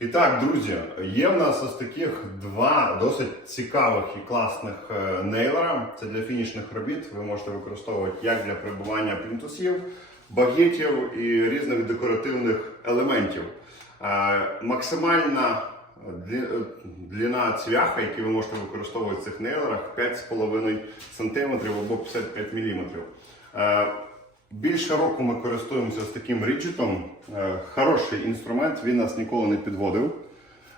І так, друзі, є в нас ось таких два досить цікавих і класних е, нейлера. Це для фінішних робіт. Ви можете використовувати як для прибування плінтусів, багетів і різних декоративних елементів. Е, Максимальна е, длина цвяха, які ви можете використовувати в цих нейлерах, 5,5 см або 55 мм. Більше року ми користуємося з таким ріджитом. Е, Хороший інструмент, він нас ніколи не підводив.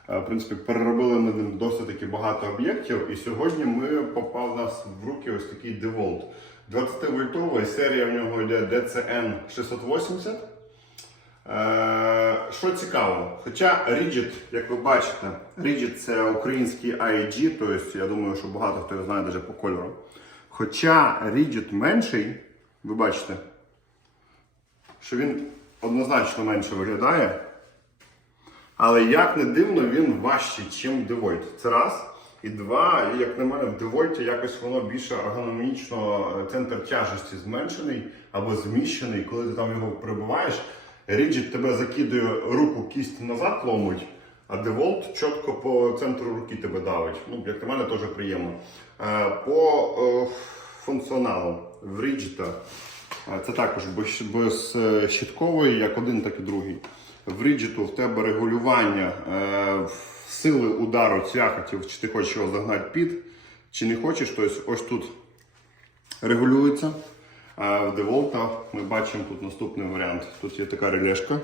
Е, В принципі, переробили ми ним досить багато об'єктів, і сьогодні ми попав нас в руки ось такий DeWalt. 20-вольтовий, серія в нього йде DCN 680. Е, Що цікаво, хоча Rigid, як ви бачите, Rigid це український AEG, тобто я думаю, що багато хто його знає навіть по кольору. Хоча Rigid менший, ви бачите, що він однозначно менше виглядає. Але як не дивно, він важчий, ніж Девольт. Це раз. І два, як на мене, в Девольті якось воно більше ергономічно, е, центр тяжесті зменшений або зміщений. Коли ти там його прибуваєш, Rigid тебе закидує руку кість назад ломить, а Деволт чітко по центру руки тебе давить. Ну, як на мене, теж приємно. Е, По е, функціоналу в е, це також без, без е, як один, так і другий. В Rigid в тебе регулювання е, сили удару цвяхотів, чи ти хочеш його загнати під, чи не хочеш. Тобто ось тут регулюється. А в DeWalt ми бачимо тут наступний варіант. Тут є така релешка,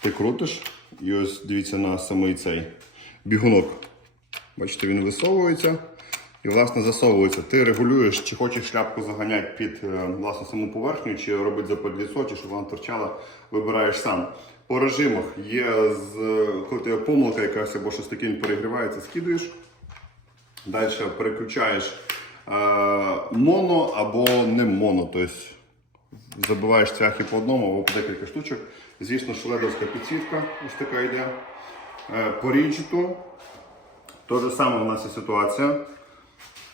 ти крутиш, і ось дивіться на самий цей бігунок. Бачите, він висовується і власне засовується. Ти регулюєш, чи хочеш шляпку заганяти під е, власне саму поверхню, чи робити западліцо, чи щоб вона торчала, вибираєш сам. По режимах є з коли помилка якась або щось таке перегрівається, скидуєш. Далі переключаєш е, моно або не моно. Тобто забиваєш цвяхи по одному або по декілька штучок. Звісно, шеледовська підсвітка ось така йде. Е, по ріджиту те ж саме у нас є ситуація.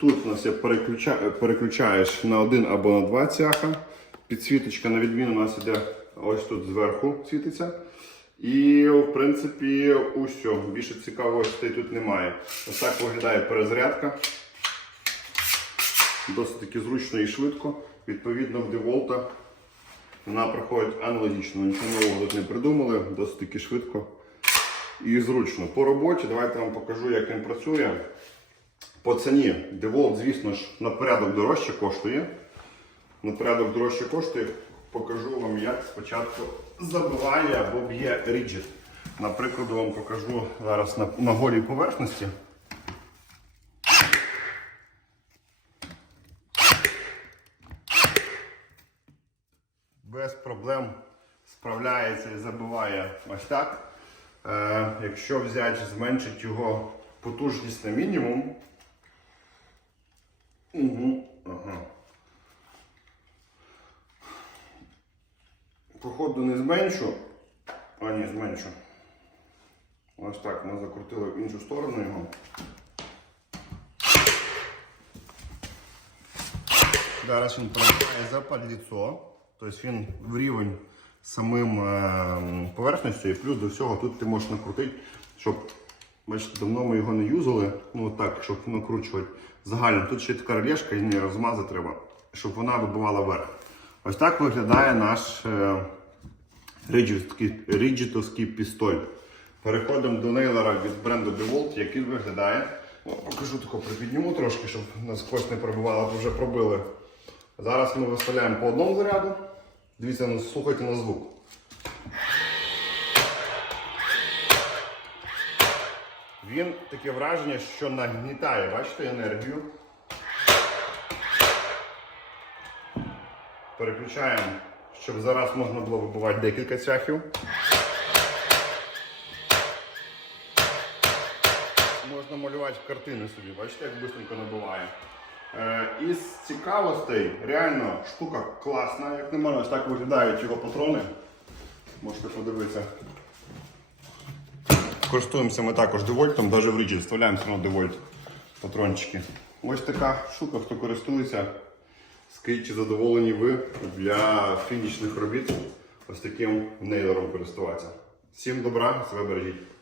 Тут у нас є переключа... переключаєш на один або на два цвяха. Підсвіточка, на відміну, у нас йде ось тут зверху світиться. І, в принципі, усе. Більше цікавості тут немає. Ось так виглядає перезарядка. Досить таки зручно і швидко. Відповідно, в DeWalt вона проходить аналогічно. Нічого нового тут не придумали, досить таки швидко і зручно. По роботі давайте я вам покажу, як він працює. По ціні DeWalt, звісно ж, на порядок дорожче коштує. На порядок дорожче коштує. Покажу вам, як спочатку забиває або б'є Rigid. Наприклад, вам покажу зараз на, на голій поверхності. Без проблем справляється і забиває ось так. Е, якщо взяти, зменшити його потужність на мінімум. Угу, ага. Походу не зменшу. А ні, зменшу. Ось так, ми закрутили в іншу сторону його. Зараз він проникає за подліцо, тобто він в рівень з самим е, поверхністю і плюс до всього тут ти можеш накрутити, щоб, бачите, давно ми його не юзали, ну так, щоб накручувати загально. Тут ще така релешка і не розмазати треба, щоб вона вибивала вверх. Ось так виглядає наш е, пістоль. Переходимо до нейлера від бренду DeWalt, який виглядає. О, покажу тако, припідніму трошки, щоб насквозь не пробивало, бо вже пробили. Зараз ми виставляємо по одному заряду. Дивіться, ну, слухайте на звук. Він таке враження, що нагнітає, бачите, енергію. Переключаємо, щоб зараз можна було вибивати декілька цвяхів. Можна малювати картини собі, бачите, як швидко набиває. Е, із цікавостей, реально штука класна, як на мене, ось так виглядають його патрони. Можете подивитися. Користуємося ми також девольтом, навіть в ріджі вставляємо все одно девольт патрончики. Ось така штука, хто користується. Скажіть, задоволені ви для фінішних робіт ось таким нейлером користуватися. Всім добра, себе бережіть.